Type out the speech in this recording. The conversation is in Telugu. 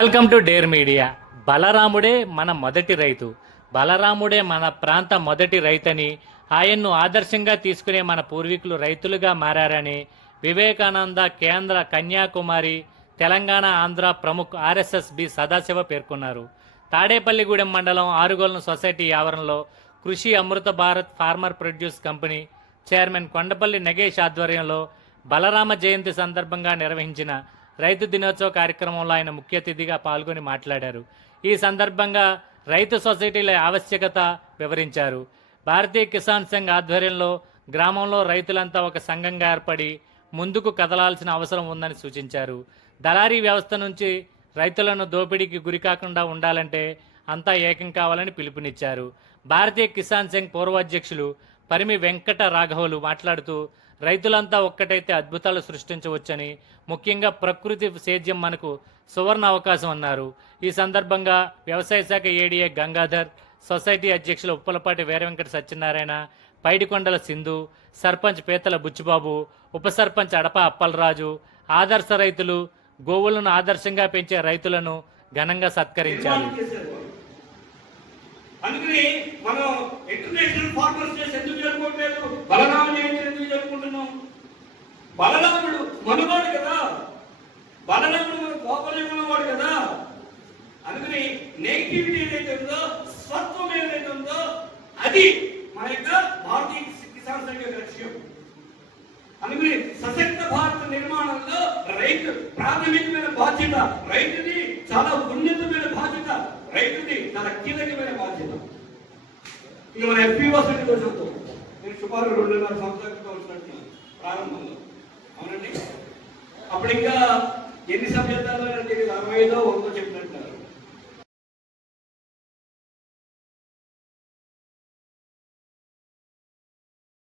వెల్కమ్ టు డేర్ మీడియా బలరాముడే మన మొదటి రైతు. బలరాముడే మన ప్రాంత మొదటి రైతని. ఆయన్ను ఆదర్శంగా తీసుకునే మన పూర్వీకులు రైతులుగా మారారని వివేకానంద కేంద్ర కన్యాకుమారి తెలంగాణ ఆంధ్ర ప్రముఖ్ ఆర్ఎస్ఎస్ బి సదాశివ పేర్కొన్నారు. తాడేపల్లిగూడెం మండలం ఆరుగోలను సొసైటీ ఆవరణలో Krishi Amrita Bharat farmer produce company chairman Kondapalli Nagesh ఆధ్వర్యంలో బలరామ జయంతి సందర్భంగా నిర్వహించిన రైతు దినోత్సవ కార్యక్రమంలో ఆయన ముఖ్య అతిథిగా పాల్గొని మాట్లాడారు. ఈ సందర్భంగా రైతు సొసైటీల ఆవశ్యకత వివరించారు. భారతీయ కిసాన్ సంఘ్ ఆధ్వర్యంలో గ్రామంలో రైతులంతా ఒక సంఘంగా ఏర్పడి ముందుకు కదలాల్సిన అవసరం ఉందని సూచించారు. దళారీ వ్యవస్థ నుంచి రైతులను దోపిడీకి గురికాకుండా ఉండాలంటే అంతా ఏకం కావాలని పిలుపునిచ్చారు. భారతీయ కిసాన్ సంఘ్ పూర్వాధ్యక్షులు పరిమి వెంకట రాఘవులు మాట్లాడుతూ రైతులంతా ఒక్కటైతే అద్భుతాలు సృష్టించవచ్చని ముఖ్యంగా ప్రకృతి సేద్యం మనకు సువర్ణ అవకాశం అన్నారు. ఈ సందర్భంగా వ్యవసాయ శాఖ ఏడీఏ గంగాధర్ సొసైటీ అధ్యక్షులు ఉప్పలపాటి వీరవెంకట సత్యనారాయణ పైడికొండల సింధు సర్పంచ్ పీతల బుచ్చిబాబు ఉప సర్పంచ్ అడప అప్పలరాజు ఆదర్శ రైతులు గోవులను ఆదర్శంగా పెంచే రైతులను ఘనంగా సత్కరించారు. అందుకని మనం ఇంటర్నేషనల్ ఫార్మర్స్ డేస్ ఎందుకు జరుపుకోవట్లేదు? బలరామ జయంతి ఎందుకు జరుపుకుంటున్నాం? బలరాముడు మనువాడు కదా. బలరాముడు మన కోపలేమున్న వాడు కదా. అందుకని నెగిటివిటీ ఏదైతే ఉందో స్వత్వం ఏదైతే ఉందో అది మన యొక్క భారతీయ కిసాన్ సంఘ యొక్క లక్ష్యం. అందుకని సశక్త భారత నిర్మాణంలో రైతు ప్రాథమికమైన బాధ్యత రైతుది చాలా ఉన్నతమైన బాధ్యత రైతుది చాలా కీలకమైన బాధ్యత. ఇక మన ఎఫ్పిఓ సంగతిలో చెప్తాం నేను సుమారు రెండున్నర సంవత్సరాల క్రితం వచ్చినట్టు ప్రారంభంలో. అవునండి? అప్పుడు ఇంకా ఎన్ని సభ్యత్వాలు తెలియదు అరవై ఐదో వందో చెప్పినట్టు